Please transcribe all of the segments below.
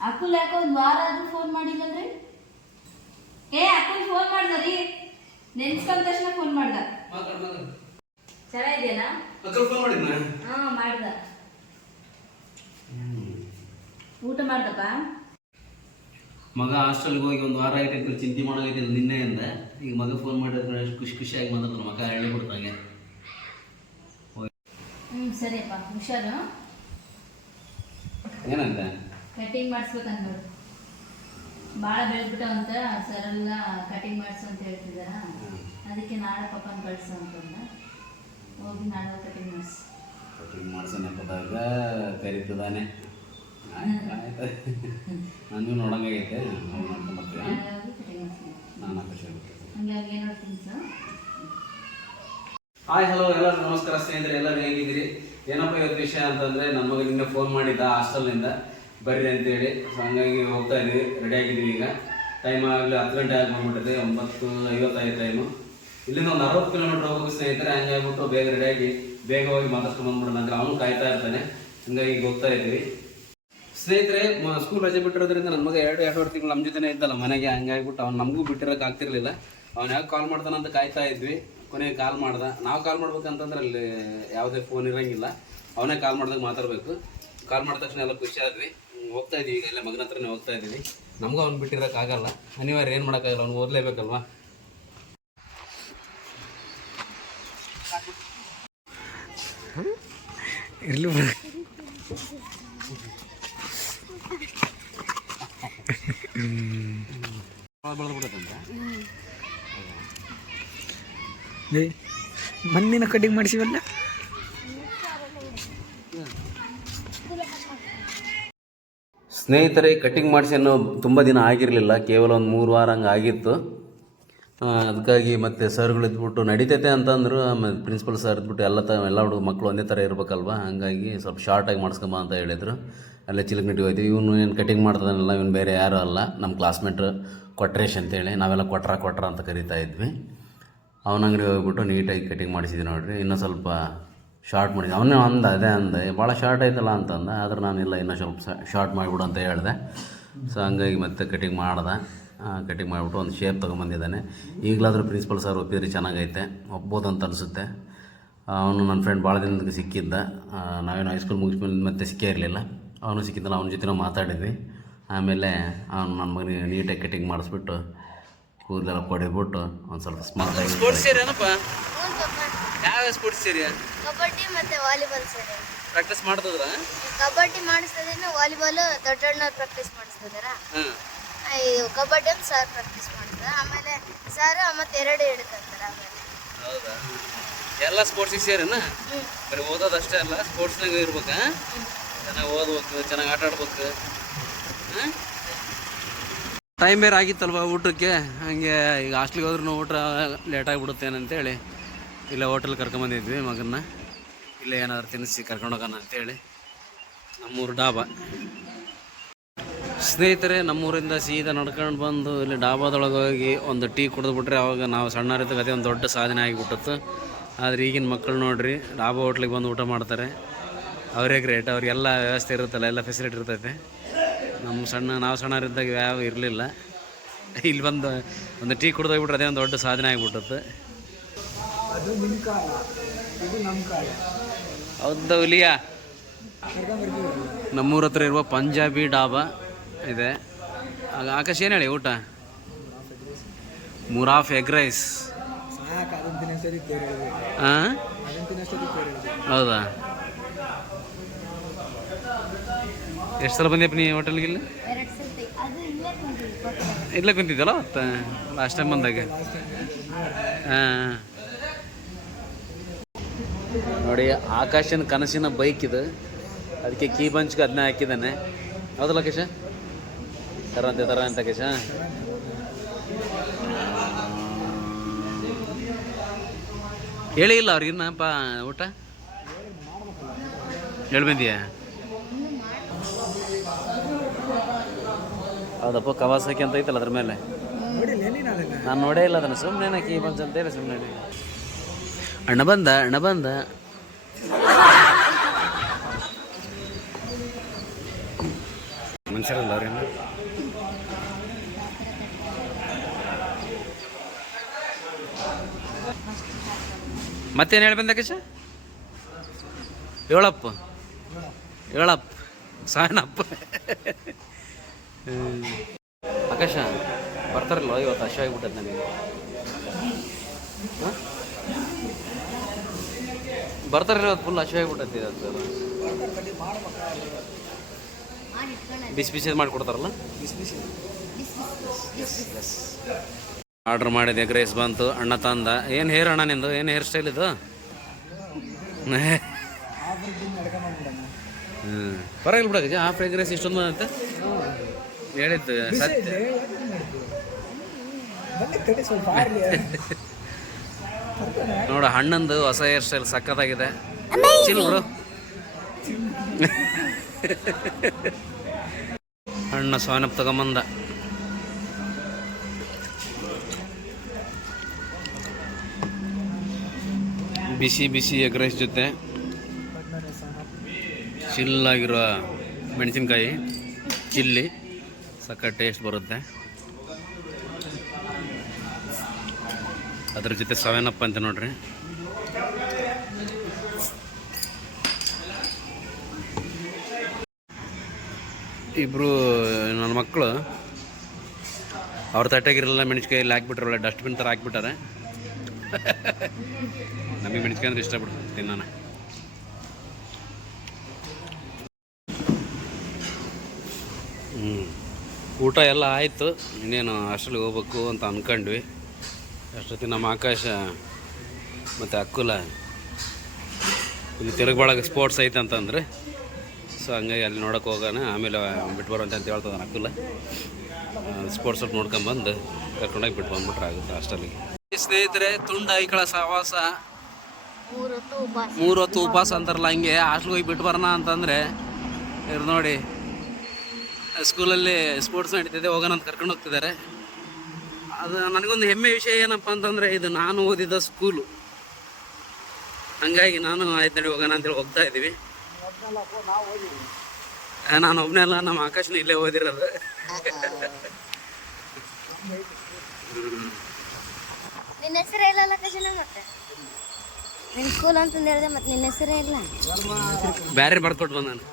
ಅಕುಲ್ ಯಾಕೋ ಒಂದು ವಾರ ಆದ್ರೂ ಫೋನ್ ಮಾಡಿಲ್ಲಲ್ರಿ ಏ ಅಕುಲ್ ಫೋನ್ ಮಾಡ್ದರಿ ನೆನ್ಸ್ಕೊಂಡ ತಕ್ಷಣ ಫೋನ್ ಮಾಡ್ದ. ಚೆನ್ನಾಗಿದೆಯಾ ಫೋನ್ ಮಾಡಿದ್ನ? ಹಾ ಮಾಡ್ದ. ಊಟ ಮಾಡ್ದಪ್ಪ? ಮಗ ಹಾಸ್ಟೆಲ್ಗೆ ಹೋಗಿ ಒಂದು ವಾರ ಆಯ್ತು ಚಿಂತೆ ಮಾಡಾಗೈತೆ ನಿನ್ನೆಯಿಂದ ಈಗ ಮಗ ಫೋನ್ ಮಾಡಿದ್ರೆ ಎಷ್ಟು ಖುಷಿ ಖುಷಿಯಾಗಿ ಮಾತಾಡ್ತಾನೆ ಮಗ ಹೇಳಿ ಬಿಡ್ತಾನೆ. ಹ್ಮ್ ಸರಿಯಪ್ಪ. ಹುಷಾರು ಏನಂತ? ಕಟಿಂಗ್ ಮಾಡಿಸ್ಬೇಕಂದ್ಬಿಡು ಭಾಳ ಬೆಳೆದ್ಬಿಟ್ಟವಂತ ಸರ್ ಎಲ್ಲ ಕಟಿಂಗ್ ಮಾಡಿಸು ಅಂತ ಹೇಳ್ತಿದ್ದಾರ ಅದಕ್ಕೆ ನಾಳೆ ಪಪ್ಪನ ಕಳ್ಸು ಅಂತಂದ. ಹೋಗಿ ನಾಳೆ ಕಟಿಂಗ್ ಮಾಡಿಸು. ಕಟಿಂಗ್ ಮಾಡ್ಸೋಣಪ್ಪದಾಗ ಕರಿತದಾನೆ. ನನಗೂ ನೋಡಂಗಾಗೈತೆ ನಾವು ನೋಡ್ಕೊಂಬರ್ತೀವಿ ನಾನು ಖುಷಿ ಆಗುತ್ತೆ ಹಂಗಾಗಿ ಏನೋ ತಿನ್ಸು ಹಾಯ್ ಹಲೋ ಎಲ್ಲರೂ ನಮಸ್ಕಾರ ಸ್ನೇಹಿತರೆ ಎಲ್ಲರೂ ಹೇಗಿದ್ದೀರಿ? ಏನಪ್ಪ ಇವತ್ತು ವಿಷಯ ಅಂತಂದ್ರೆ ನನ್ನ ಮಗ ನಿನ್ನೆ ಫೋನ್ ಮಾಡಿದ್ದ ಹಾಸ್ಟೆಲ್ನಿಂದ ಬರ್ರಿ ಅಂತೇಳಿ. ಸೊ ಹಂಗಾಗಿ ಹೋಗ್ತಾ ಇದ್ವಿ ರೆಡಿ ಆಗಿದ್ದೀವಿ ಈಗ. ಟೈಮ್ ಆಗಲಿ ಹತ್ತು ಗಂಟೆ ಆಗಿ ಬಂದ್ಬಿಟ್ಟಿದೆ. ಒಂಬತ್ತು ಐವತ್ತೈದು ಟೈಮು ಇಲ್ಲಿಂದ ಒಂದು ಅರವತ್ತು ಕಿಲೋಮೀಟರ್ ಹೋಗೋಕೆ ಸ್ನೇಹಿತರೆ ಹಂಗಾಗ್ಬಿಟ್ಟು ಬೇಗ ರೆಡಿಯಾಗಿ ಬೇಗ ಹೋಗಿ ಮಾತಾಡ್ಸ್ಕೊಂಡು ಬಂದ್ಬಿಡೋಣ ಅಂದರೆ ಅವನು ಕಾಯ್ತಾ ಇರ್ತಾನೆ. ಹಂಗಾಗಿ ಈಗ ಹೋಗ್ತಾ ಇದ್ದೀವಿ. ಸ್ನೇಹಿತರೆ ಸ್ಕೂಲ್ ರಜೆ ಬಿಟ್ಟಿರೋದ್ರಿಂದ ನನ್ನ ಮಗ ಎರಡು ಎರಡು ತಿಂಗಳು ನಮ್ಮ ಜೊತೆನೇ ಇದ್ದಲ್ಲ ಮನೆಗೆ. ಹಂಗಾಗಿಬಿಟ್ಟು ಅವ್ನು ನಮಗೂ ಬಿಟ್ಟಿರೋಕೆ ಆಗ್ತಿರ್ಲಿಲ್ಲ. ಅವ್ನು ಯಾವಾಗ ಕಾಲ್ ಮಾಡ್ತಾನೆ ಮಾಡ್ತಾನಂತ ಕಾಯ್ತಾ ಇದ್ವಿ. ಕೊನೆಗೆ ಕಾಲ್ ಮಾಡ್ದ. ನಾವು ಕಾಲ್ ಮಾಡ್ಬೇಕಂತಂದ್ರೆ ಅಲ್ಲಿ ಯಾವುದೇ ಫೋನ್ ಇರೋಂಗಿಲ್ಲ. ಅವನೇ ಕಾಲ್ ಮಾಡಿದಾಗ ಮಾತಾಡಬೇಕು. ಕಾಲ್ ಮಾಡಿದ ತಕ್ಷಣ ಎಲ್ಲ ಖುಷಿ ಹೋಗ್ತಾ ಇದೀವಿ ಈಗ ಎಲ್ಲ ಮಗನ ಹತ್ರನೇ ಹೋಗ್ತಾ ಇದ್ದೀವಿ ನಮಗೂ ಅವ್ನು ಬಿಟ್ಟಿರೋಕ್ಕಾಗಲ್ಲ ಅನಿವಾರ್ಯ ಏನು ಮಾಡೋಕ್ಕಾಗಲ್ಲ ಅವ್ನು ಓದಲೇಬೇಕಲ್ವಾ? ಇರ್ಲಿ ಮಣ್ಣಿನ ಕಟಿಂಗ್ ಮಾಡಿಸಿವಲ್ಲ? ಸ್ನೇಹಿತರೆ ಕಟ್ಟಿಂಗ್ ಮಾಡಿಸಿ ಅನ್ನೋ ತುಂಬ ದಿನ ಆಗಿರಲಿಲ್ಲ. ಕೇವಲ ಒಂದು ಮೂರು ವಾರ ಹಂಗೆ ಆಗಿತ್ತು. ಅದಕ್ಕಾಗಿ ಮತ್ತೆ ಸರ್ಗಳು ಇದ್ಬಿಟ್ಟು ನಡೀತೈತೆ ಅಂತಂದ್ರು, ಆಮೇಲೆ ಪ್ರಿನ್ಸಿಪಲ್ ಸರ್ ಇದ್ಬಿಟ್ಟು ಎಲ್ಲ ತ, ಎಲ್ಲ ಹುಡುಗ ಮಕ್ಕಳು ಒಂದೇ ಥರ ಇರಬೇಕಲ್ವ? ಹಾಗಾಗಿ ಸ್ವಲ್ಪ ಶಾರ್ಟಾಗಿ ಮಾಡಿಸ್ಕೊಂಬ ಅಂತ ಹೇಳಿದರು. ಅಲ್ಲೇ ಚಿಲಕನಟ್ಟಿ ಹೋಯ್ತು. ಇವನು ಏನು ಕಟಿಂಗ್ ಮಾಡ್ತಾನಲ್ಲ, ಇವನು ಬೇರೆ ಯಾರೂ ಅಲ್ಲ. ನಮ್ಮ ಕ್ಲಾಸ್ಮೇಟ್ ಕೊಟ್ರೇಶ್ ಅಂತೇಳಿ, ನಾವೆಲ್ಲ ಕೊಟ್ರ ಕೊಟ್ರ ಅಂತ ಕರಿತಾ ಇದ್ವಿ. ಅವನ ಅಂಗಡಿ ಹೋಗ್ಬಿಟ್ಟು ನೀಟಾಗಿ ಕಟಿಂಗ್ ಮಾಡಿಸಿದ್ವಿ ನೋಡಿರಿ. ಇನ್ನೂ ಸ್ವಲ್ಪ ಶಾರ್ಟ್ ಮಾಡಿದೆ. ಅವನೇ ಅಂದ ಅದೇ ಅಂದ ಭಾಳ ಶಾರ್ಟ್ ಆಯ್ತಲ್ಲ ಅಂತಂದ. ಆದ್ರೆ ನಾನಿಲ್ಲ ಇನ್ನೂ ಸ್ವಲ್ಪ ಶಾರ್ಟ್ ಮಾಡಿಬಿಡು ಅಂತ ಹೇಳಿದೆ. ಸೊ ಹಂಗಾಗಿ ಮತ್ತೆ ಕಟಿಂಗ್ ಮಾಡ್ದೆ. ಕಟಿಂಗ್ ಮಾಡಿಬಿಟ್ಟು ಒಂದು ಶೇಪ್ ತೊಗೊಂಬಂದಿದ್ದಾನೆ. ಈಗಲಾದರೂ ಪ್ರಿನ್ಸಿಪಲ್ ಸರ್ ಒಪ್ಪಿದ್ರೆ ಚೆನ್ನಾಗೈತೆ. ಒಪ್ಬೋದು ಅಂತ ಅನಿಸುತ್ತೆ. ಅವನು ನನ್ನ ಫ್ರೆಂಡ್ ಭಾಳ ದಿನದ ಸಿಕ್ಕಿದ್ದ. ನಾವೇನು ಹೈಸ್ಕೂಲ್ ಮುಗಿಸ್ಮೇಲೆ ಮತ್ತೆ ಸಿಕ್ಕೇ ಇರಲಿಲ್ಲ. ಅವನು ಸಿಕ್ಕಿದ್ದಲ್ಲ ಅವನ ಜೊತೆ ಮಾತಾಡಿದ್ವಿ. ಆಮೇಲೆ ಅವನು ನನ್ನ ಮಗನಿಗೆ ನೀಟಾಗಿ ಕಟಿಂಗ್ ಮಾಡಿಸ್ಬಿಟ್ಟು ಕೂದಲೆಲ್ಲ ಕೊಡಿಬಿಟ್ಟು ಒಂದು ಸ್ವಲ್ಪ ಸ್ಮಾರ್ಟ್ ಆಗಿ ಸ್ಪೋರ್ಟ್ಸ್ ಸ್ಪೋರ್ಟ್ಸ್ ಕಬಡ್ಡಿ ಮತ್ತೆ ವಾಲಿಬಾಲ್ ಸರ್. ಪ್ರಾಕ್ಟೀಸ್ ಮಾಡ್ತಿದ್ರ? ಕಬಡ್ಡಿ ಮಾಡಿಸ್ತಿದ್ದೀನಿ ವಾಲಿಬಾಲ್ ದೊಡ್ಡಣ್ಣ ಪ್ರಾಕ್ಟೀಸ್ ಮಾಡಿಸ್ತಿದಾರ? ಹಾಂ. ಕಬಡ್ಡಿ ಅಂತ ಸರ್ ಪ್ರಾಕ್ಟೀಸ್ ಮಾಡ್ತಾರೆ. ಆಮೇಲೆ ಸರ್ ಮತ್ತೆ ಎರಡು ಹಿಡ್ಕಂತಾರೆ ಆಮೇಲೆ. ಹೌದಾ? ಎಲ್ಲ ಸ್ಪೋರ್ಟ್ಸಿಗೆ ಸೇರಿನ? ಬರೀ ಓದೋದು ಓದೋದಷ್ಟೇ ಅಲ್ಲ ಸ್ಪೋರ್ಟ್ಸ್ನಾಗ ಇರ್ಬೇಕು? ಚೆನ್ನಾಗಿ ಓದ್ಬೇಕು ಚೆನ್ನಾಗಿ ಆಟ ಆಡ್ಬೇಕು. ಟೈಮ್ ಬೇರೆ ಆಗಿತ್ತಲ್ವ ಊಟಕ್ಕೆ? ಹಾಗೆ ಈಗ ಹಾಸ್ಟ್ಲಿಗೆ ಹೋದ್ರೂ ಊಟ ಲೇಟಾಗಿ ಬಿಡುತ್ತೇನಂತೇಳಿ ಇಲ್ಲ ಹೋಟೆಲ್ ಕರ್ಕೊಂಬಂದಿದ್ವಿ ಮಗನ್ನ. ಇಲ್ಲೇ ಏನಾದ್ರು ತಿನ್ನಿಸಿ ಕರ್ಕೊಂಡೋಗೋಣ ಅಂತೇಳಿ. ನಮ್ಮೂರು ಡಾಬಾ. ಸ್ನೇಹಿತರೆ, ನಮ್ಮೂರಿಂದ ಸೀದಾ ನಡ್ಕೊಂಡು ಬಂದು ಇಲ್ಲಿ ಡಾಬಾದೊಳಗೆ ಹೋಗಿ ಒಂದು ಟೀ ಕುಡಿದ್ಬಿಟ್ರೆ ಅವಾಗ ನಾವು ಸಣ್ಣರಿದ್ದಾಗ ಅದೇ ಒಂದು ದೊಡ್ಡ ಸಾಧನೆ ಆಗಿಬಿಟ್ಟಿತ್ತು. ಆದರೆ ಈಗಿನ ಮಕ್ಕಳು ನೋಡ್ರಿ, ಡಾಬಾ ಹೋಟ್ಲಿಗೆ ಬಂದು ಊಟ ಮಾಡ್ತಾರೆ. ಅವರೇ ಗ್ರೇಟ್ ಅವ್ರಿಗೆಲ್ಲ ವ್ಯವಸ್ಥೆ ಇರುತ್ತಲ್ಲ, ಎಲ್ಲ ಫೆಸಿಲಿಟಿ ಇರ್ತೈತೆ. ನಮ್ಮ ಸಣ್ಣ, ನಾವು ಸಣ್ಣರಿದ್ದಾಗ ಯಾವ ಇರಲಿಲ್ಲ. ಇಲ್ಲಿ ಬಂದು ಒಂದು ಟೀ ಕುಡ್ದೋಗ್ಬಿಟ್ರೆ ಅದೇ ಒಂದು ದೊಡ್ಡ ಸಾಧನೆ ಆಗಿಬಿಟ್ಟತ್ತು. ಅದು ನಿಮ್ಮ ಕಾಲ, ಇದು ನಮ್ಮ ಕಾಲ. ಹೌದು ನಮ್ಮ ನಮ್ಮೂರ ಹತ್ರ ಇರುವ ಪಂಜಾಬಿ ಡಾಬಾ ಇದೆ. ಆಗ ಆಕಾಶ್ ಏನು ಹೇಳಿ ಊಟ? ಮುರಾಫ್ ಎಗ್ ರೈಸ್ ಹಾಂ ಹೌದಾ? ಎಷ್ಟು ಸಲ ಬಂದಿಯಪ್ಪ ನೀ ಹೋಟೆಲ್ಗೆ ಇಲ್ಲಿ ಇಲ್ಲ ಸರ್ತಿ. ಅದು ಇಲ್ಲೇ ಕೊಂಡ್ರಿ ಇಲ್ಲೇ ಕುಂತಿದ್ದಲ್ಲ ಅವತ್ತು ಲಾಸ್ಟ್ ಟೈಮ್ ಬಂದಾಗ. ಹಾಂ ನೋಡಿ ಆಕಾಶನ ಕನಸಿನ ಬೈಕ್ ಇದು. ಅದಕ್ಕೆ ಕೀ ಬಂಚ್ಗೆ ಅದನ್ನ ಹಾಕಿದ್ದಾನೆ. ಹೌದಲ್ಲ ಲಕೇಶ? ತರ ಅಂತ ತರ ಅಂತ ಕೇಶ ಹೇಳಿ ಇಲ್ಲ ಅವ್ರಿಗಿನ್ನಪ್ಪ ಊಟ? ಹೇಳಿ ಬಂದಿಯಾ ಹೌದಪ್ಪ ಕವಾಸಕಿ ಅಂತ ಐತಲ್ಲ ಅದ್ರ ಮೇಲೆ? ನೀನು ನೋಡೇ ಇಲ್ಲ ಅದನ್ನು. ಸುಮ್ಮನೆ ಕೀ ಬಂಚ್ ಅಂತ ಹೇಳಿ ಸುಮ್ಮನೆ ಅಣ್ಣ ಬಂದ ಅಣ್ಣ ಬಂದ. ಮನುಷ್ಯರಲ್ಲ ಅವ್ರೇನು? ಮತ್ತೇನು ಹೇಳಿ ಬಂದ ಕಿಶ? ಹೇಳಪ್ಪ ಹೇಳಪ್ಪ ಸಾಯಣಪ್ಪ. ಆಕಾಶ, ಬರ್ತಾರಲ್ಲ, ಇವತ್ತು ಹಶು ಆಗಿಬಿಟ್ಟದ ನನಗೆ. ಹಾಂ? ಬರ್ತಾರಲ್ಲ ಇರೋದು ಫುಲ್ ಹಶು ಆಗಿಬಿಟ್ಟೈತಿ ಅದು ಬಿಸಿ ಬಿಸಿ ಮಾಡಿಕೊಡ್ತಾರಲ್ಲ? ಆರ್ಡ್ರ್ ಮಾಡಿದ ಎಗ್ ರೈಸ್ ಬಂತು ಅಣ್ಣ ತಂದ. ಏನು ಹೇರ್ ಅಣ್ಣ ನಿಂದು? ಏನು ಹೇರ್ ಸ್ಟೈಲ್ ಇದು? ಹ್ಞೂ ಪರವಾಗಿಲ್ಲ ಬಿಡಕ್ಕೆ ಹಾಫ್ ಎಗ್ ರೈಸ್ ಇಷ್ಟೊಂದು ಅಂತ ಹೇಳಿದ್ದು ಸತ್ಯ ಬನ್ನಿ ತಡಿ ಸ್ವಲ್ಪ ಆರ್ಲಿ ನೋಡ ಹಣ್ಣಂದು ಹೊಸ ಹೇರ್ ಸ್ಟೈಲ್ ಸಕ್ಕತ್ತಾಗಿದೆ ಚಿಲ್ ಬಿಡು ಹಣ್ಣ ಸೋನಪ್ ತಗೊಂಬಂದ. ಬಿಸಿ ಬಿಸಿ ಎಗ್ ರೈಸ್ ಜೊತೆ ಚಿಲ್ಲಾಗಿರೋ ಮೆಣಸಿನ್ಕಾಯಿ ಚಿಲ್ಲಿ ಸಕ್ಕ ಟೇಸ್ಟ್ ಬರುತ್ತೆ. ಅದ್ರ ಜೊತೆ ಸೆವೆನ್ ಅಪ್ ಅಂತ ನೋಡ್ರಿ. ಇಬ್ಬರು ನನ್ನ ಮಕ್ಕಳು, ಅವ್ರ ತಟ್ಟಾಗಿರಲ್ಲ ಮೆಣಸ್ಕಾಯಿ ಇಲ್ಲಿ ಹಾಕ್ಬಿಟ್ರೆ, ಒಳ್ಳೆ ಡಸ್ಟ್ಬಿನ್ ಥರ ಹಾಕ್ಬಿಟ್ಟಾರೆ. ನಮಗೆ ಮೆಣಸ್ಕಾಯಿ ಅಂದ್ರೆ ಇಷ್ಟ ತಿನ್ನೋಣ. ಹ್ಞೂ ಊಟ ಎಲ್ಲ ಆಯಿತು, ಇನ್ನೇನು ಹಾಸ್ಟೆಲ್ಗೆ ಹೋಗ್ಬೇಕು ಅಂತ ಅಂದ್ಕೊಂಡ್ವಿ ಅಷ್ಟೊತ್ತಿಗೆ ನಮ್ಮ ಆಕಾಶ ಮತ್ತು ಅಕ್ಕುಲ ಇಲ್ಲಿ ತಿರುಗಬಾಳಾಗ ಸ್ಪೋರ್ಟ್ಸ್ ಐತೆ ಅಂತಂದ್ರೆ ಸೊ ಹಂಗಾಗಿ ಅಲ್ಲಿ ನೋಡೋಕೆ ಹೋಗೋಣ. ಆಮೇಲೆ ಬಿಟ್ಟು ಬರೋ ಅಂತ ಹೇಳ್ತದ ಅಕ್ಕುಲ ಸ್ಪೋರ್ಟ್ಸ್ ಸ್ವಲ್ಪ ನೋಡ್ಕೊಂಬಂದು ಕರ್ಕೊಂಡೋಗಿ ಬಿಟ್ಟು ಬಂದ್ಬಿಟ್ರೆ ಆಗುತ್ತೆ ಹಾಸ್ಟೆಲಿಗೆ ಸ್ನೇಹಿತರೆ ತುಂಡ ಐಕಳ ಸಹವಾಸ. ಮೂರು ಹೊತ್ತು ಉಪವಾಸ. ಮೂರು ಹೊತ್ತು ಉಪವಾಸ ಅಂತಾರಲ್ಲ ಹಂಗೆ. ಹಾಸ್ಟ್ಲಿಗೆ ಹೋಗಿ ಬಿಟ್ಟು ಬರೋಣ ಅಂತಂದರೆ ಇವ್ರು ನೋಡಿ ಸ್ಕೂಲಲ್ಲಿ ಸ್ಪೋರ್ಟ್ಸ್ ನಡೀತಿದೆ ಹೋಗೋಣ ಅಂತ ಕರ್ಕೊಂಡು ಹೋಗ್ತಿದ್ದಾರೆ. ಅದು ನನಗೊಂದು ಹೆಮ್ಮೆ ವಿಷಯ ಏನಪ್ಪ ಅಂತಂದರೆ ಇದು ನಾನು ಓದಿದ ಸ್ಕೂಲು. ಹಂಗಾಗಿ ನಾನು ಆಯ್ತು ನಡಿ ಹೋಗೋಣ ಅಂತೇಳಿ ಹೋಗ್ತಾ ಇದ್ದೀವಿ. ನಾನು ಒಬ್ಬನೇ ಅಲ್ಲ ನಮ್ಮ ಆಕಾಶನ ಇಲ್ಲೇ ಓದಿರೋದು. ನಿನ್ನ ಹೆಸರೇ ಇಲ್ಲ ಕಶನ ಮತ್ತೆ? ನಿನ್ನ ಸ್ಕೂಲ್ ಅಂತಂದು ಹೇಳಿದೆ ಮತ್ತೆ ನಿನ್ನ ಹೆಸರೇ ಇಲ್ಲ. ಬ್ಯಾರೆ ಬರ್ಕೊಟ್ಟು ಬಂದ ನಾನು.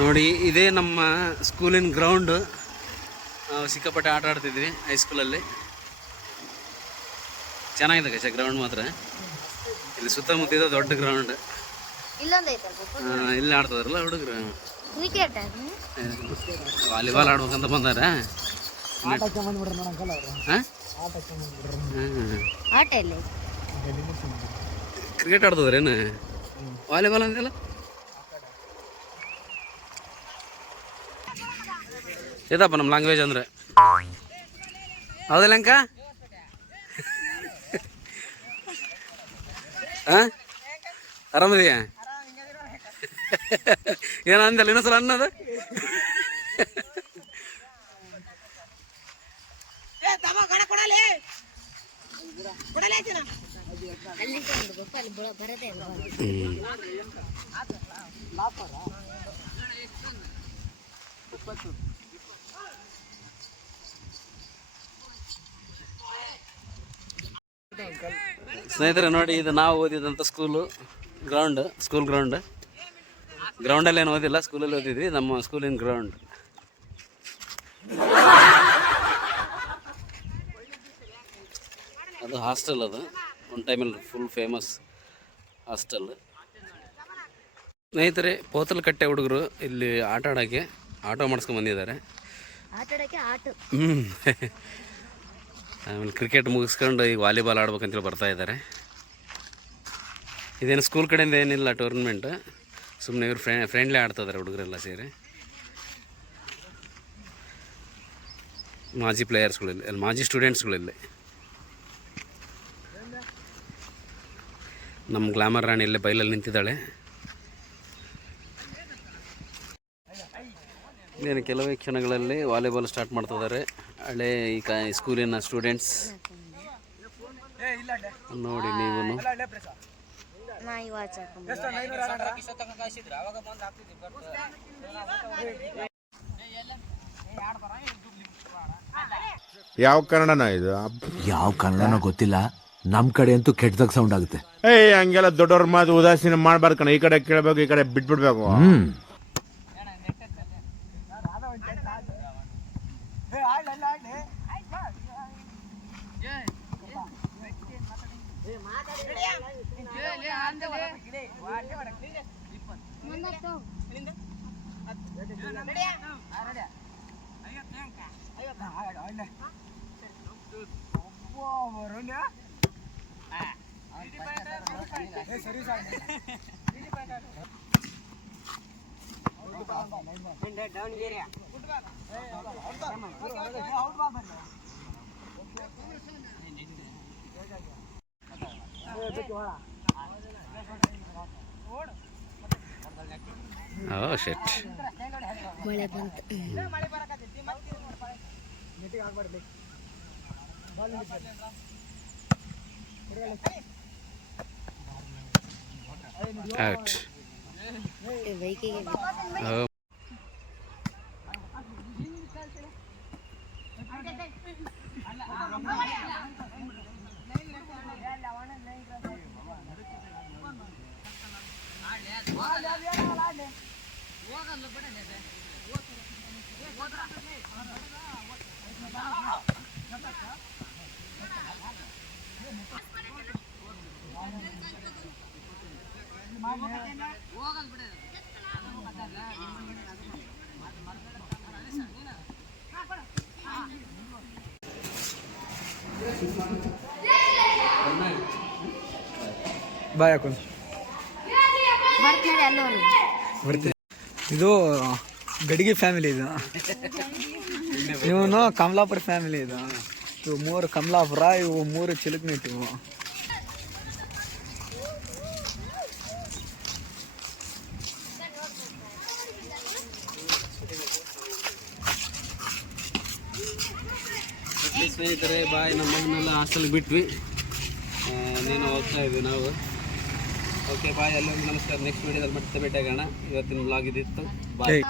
ನೋಡಿ ಇದೇ ನಮ್ಮ ಸ್ಕೂಲಿನ ಗ್ರೌಂಡು ಸಿಕ್ಕಾಪಟ್ಟೆ ಆಟ ಆಡ್ತಿದ್ವಿ ಹೈಸ್ಕೂಲಲ್ಲಿ ಚೆನ್ನಾಗಿದೆ ಕಶ ಗ್ರೌಂಡ್ ಮಾತ್ರ. ಇಲ್ಲಿ ಸುತ್ತಮುತ್ತ ಇದೆ ದೊಡ್ಡ ಗ್ರೌಂಡ್ ಇಲ್ಲಿ ಆಡ್ತದಾರಲ್ಲ ಹುಡುಗರು? ಕ್ರಿಕೆಟ್ ವಾಲಿಬಾಲ್ ಆಡ್ಬೇಕಂತ ಬಂದಾರ. ಕ್ರಿಕೆಟ್ ಆಡ್ತದ್ರೇನು? ವಾಲಿಬಾಲ್ ಅಂತೆಲ್ಲ ಇದಪ್ಪ ನಮ್ಮ ಲ್ಯಾಂಗ್ವೇಜ್ ಅಂದ್ರೆ. ಹೌದಲ್ಲ ಅಂಕ? ಹಾಂ ಆರಾಮದಿಯಾ ಏನ ಅಂದಲ್ಲ ಇನ್ನೊಂದ್ಸಲ ಅನ್ನೋದು ಅಲ್ಲಿ ತಂದು ಅಲ್ಲಿ ಬಳ- ಬರದೇ ಸ್ನೇಹಿತರೆ ನೋಡಿ ಇದು ನಾವು ಓದಿದಂಥ ಸ್ಕೂಲು ಗ್ರೌಂಡ್ ಸ್ಕೂಲ್ ಗ್ರೌಂಡ್ ಗ್ರೌಂಡಲ್ಲಿ ಏನು ಓದಿಲ್ಲ ಸ್ಕೂಲಲ್ಲಿ ಓದಿದ್ವಿ ನಮ್ಮ ಸ್ಕೂಲಿನ ಗ್ರೌಂಡ್ ಅದು ಹಾಸ್ಟೆಲ್ ಅದು. ಒಂದು ಟೈಮಲ್ಲಿ ಫುಲ್ ಫೇಮಸ್ ಹಾಸ್ಟೆಲ್ ಸ್ನೇಹಿತರೆ ಪೋತಲ್ ಕಟ್ಟೆ ಹುಡುಗರು ಇಲ್ಲಿ ಆಟ ಆಡೋಕ್ಕೆ ಆಟೋ ಮಾಡಿಸ್ಕೊಂಡು ಬಂದಿದ್ದಾರೆ. ಆಟ ಆಡಕ್ಕೆ ಆಟ. ಹ್ಞೂ ಆಮೇಲೆ ಕ್ರಿಕೆಟ್ ಮುಗಿಸ್ಕೊಂಡು ಈಗ ವಾಲಿಬಾಲ್ ಆಡ್ಬೇಕಂತೇಳಿ ಬರ್ತಾ ಇದ್ದಾರೆ. ಇದೇನು ಸ್ಕೂಲ್ ಕಡೆಯಿಂದ ಏನಿಲ್ಲ ಟೂರ್ನಮೆಂಟ್ ಸುಮ್ಮನೆ ಇವರು ಫ್ರೆ ಫ್ರೆಂಡ್ಲಿ ಆಡ್ತಾ ಇದ್ದಾರೆ ಹುಡುಗರೆಲ್ಲ ಸೇರಿ. ಮಾಜಿ ಪ್ಲೇಯರ್ಸ್ಗಳಲ್ಲಿ ಅಲ್ಲಿ ಮಾಜಿ ಸ್ಟೂಡೆಂಟ್ಸ್ಗಳಲ್ಲಿ ನಮ್ಮ ಗ್ಲಾಮರ್ ರಾಣಿ ಇಲ್ಲೇ ಬೈಲಲ್ಲಿ ನಿಂತಿದ್ದಾಳೆ. ಇನ್ನೇನು ಕೆಲವೇ ಕ್ಷಣಗಳಲ್ಲಿ ವಾಲಿಬಾಲ್ ಸ್ಟಾರ್ಟ್ ಮಾಡ್ತಿದ್ದಾರೆ. ಹಳೆ ಈ ಕ ಸ್ಕೂಲಿನ ಸ್ಟೂಡೆಂಟ್ಸ್ ನೋಡಿ ನೀವು ಯಾವ ಕನ್ನಡನ ಇದು? ಯಾವ ಕನ್ನಡನೋ ಗೊತ್ತಿಲ್ಲ. ನಮ್ ಕಡೆ ಅಂತೂ ಕೆಟ್ಟದಾಗ ಸೌಂಡ್ ಆಗುತ್ತೆ. ಏಯ್ ಹಂಗೆಲ್ಲ ದೊಡ್ಡವ್ರ ಮಾತು ಉದಾಸೀನ ಮಾಡ್ಬಾರ್ದು ಕಣ. ಈ ಕಡೆ ಕೇಳ್ಬೇಕು ಈ ಕಡೆ ಬಿಟ್ಬಿಡ್ಬೇಕು. ಹ್ಮ್. ಓ ಶೆಟ್ ಮಳೆ ಬಂತು ಔಟ್ ಬೈಕಿಗೆ ಬಾಯ್ ಹಾಕೊಂಡು. ಬರ್ತೀನಿ ಇದು ಗಡಿಗೆ ಫ್ಯಾಮಿಲಿ ಇದು. ಇವನು ಕಮಲಾಪುರ ಫ್ಯಾಮಿಲಿ ಇದು. ಇವು ಮೂರು ಕಮಲಾಪುರ ಇವು ಮೂರು ಚಿಲುಕ್ನಿಟ್ ಇವು. ಸ್ನೇಹಿತರೆ ಬಾಯ್ ನಮ್ಮ ಮಗನೆಲ್ಲ ಹಾಸ್ಟೆಲ್ ಬಿಟ್ವಿ ನೀನು ಹೋಗ್ತಾ ಇದ್ವಿ ನಾವು. ಓಕೆ ಬಾಯ್ ಎಲ್ಲರಿಗೂ ನಮಸ್ಕಾರ. ನೆಕ್ಸ್ಟ್ ವೀಡಿಯೋದಲ್ಲಿ ಮತ್ತೆ ಭೇಟಿಯಾಗೋಣ. ಇವತ್ತಿನ ಬ್ಲಾಗ್ ಇದಿತ್ತು. ಬಾಯ್